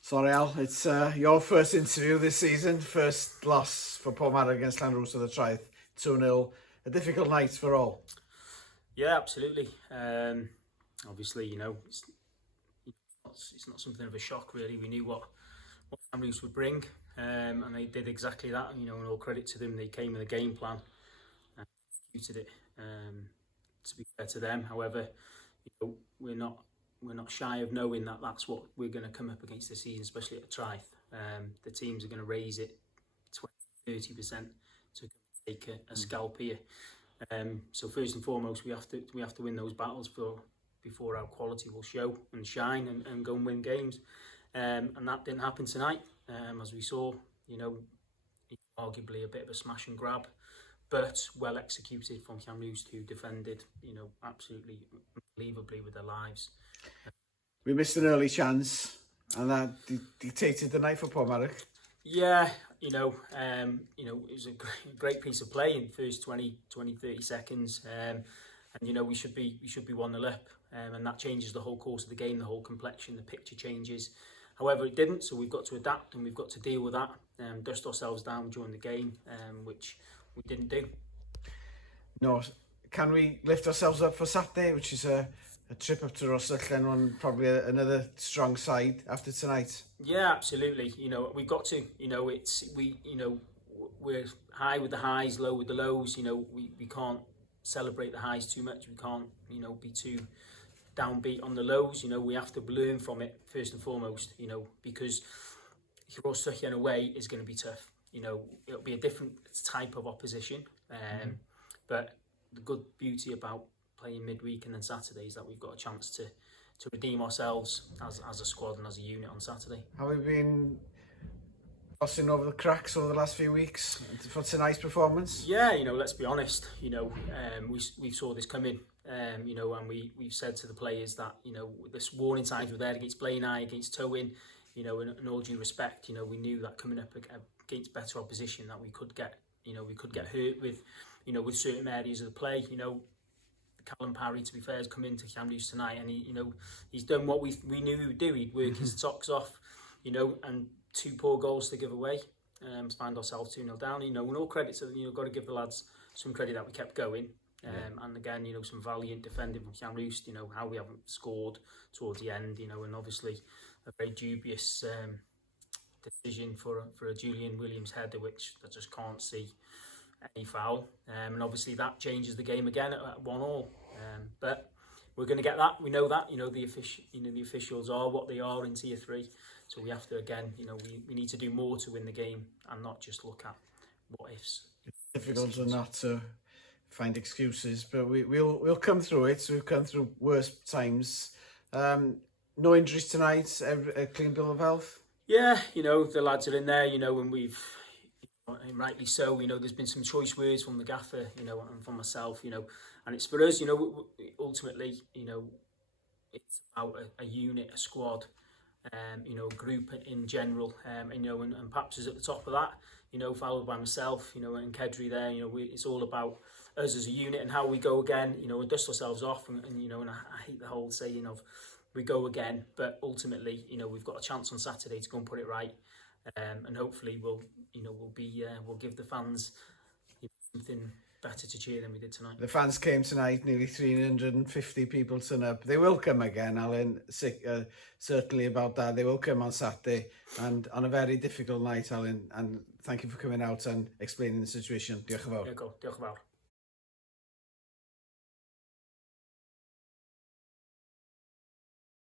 Sorry, Al, it's your first interview this season, first loss for Portmarnock against Llanrwst of the Traeth, 2-0. A difficult night for all. Yeah, absolutely. Obviously, it's not something of a shock really. We knew what Llanrwst would bring, and they did exactly that. And all credit to them, they came with a game plan and executed it. To be fair to them, however, we're not shy of knowing that that's what we're going to come up against this season, especially at the Traeth. The teams are going to raise it 20-30% to take a scalp here. So first and foremost, we have to win those battles before our quality will show and shine and go and win games. And that didn't happen tonight, as we saw. Arguably a bit of a smash and grab, but well executed from Llanrwst, who defended, absolutely unbelievably with their lives. We missed an early chance, and that dictated the night for Portmarnock. Yeah, it was a great piece of play in the first 20, 30 seconds. And we should be 1-0 up, and that changes the whole course of the game, the whole complexion, the picture changes. However, it didn't, so we've got to adapt and we've got to deal with that, dust ourselves down during the game, which we didn't do. No, can we lift ourselves up for Saturday, which is a trip up to Llanrwst and probably another strong side after tonight? Yeah, absolutely. We've got to. We're high with the highs, low with the lows. We can't celebrate the highs too much. We can't, be too downbeat on the lows. We have to learn from it first and foremost. Because Llanrwst away is going to be tough. It'll be a different type of opposition. But the good beauty about playing midweek and then Saturday is that we've got a chance to redeem ourselves as a squad and as a unit on Saturday. Have we been crossing over the cracks over the last few weeks for tonight's performance? Yeah, let's be honest. We saw this coming. And we've said to the players that this warning signs were there against Blaenau, against Tywyn. In all due respect, we knew that coming up against better opposition that we could get hurt with certain areas of the play. Callum Parry, to be fair, has come into Llanrwst tonight, and he's done what we knew he would do. He'd work his socks off, and 2 poor goals to give away. To find ourselves 2-0 down. And all credit to them. Got to give the lads some credit that we kept going. And again, some valiant defending from Llanrwst. How we haven't scored towards the end. And obviously a very dubious decision for a Julian Williams header, which I just can't see any foul, and obviously that changes the game again at 1-1. But we're going to get that. We know that. The officials are what they are in Tier 3, so we have to again. We need to do more to win the game and not just look at what ifs. It's difficult or not to find excuses, but we'll come through it. So we've come through worse times. No injuries tonight. A clean bill of health. Yeah, the lads are in there. And we've. And rightly so, there's been some choice words from the gaffer, and from myself, and it's for us, ultimately, it's about a unit, a squad, a group in general, and perhaps is at the top of that, followed by myself, and Kedri there, it's all about us as a unit and how we go again, and dust ourselves off, and I hate the whole saying of we go again, but ultimately, we've got a chance on Saturday to go and put it right. And hopefully we'll give the fans something better to cheer than we did tonight. The fans came tonight, nearly 350 people turn up. They will come again, Alan, certainly about that. They will come on Saturday and on a very difficult night, Alan, and thank you for coming out and explaining the situation. Diolch yn fawr. Diolch yn fawr.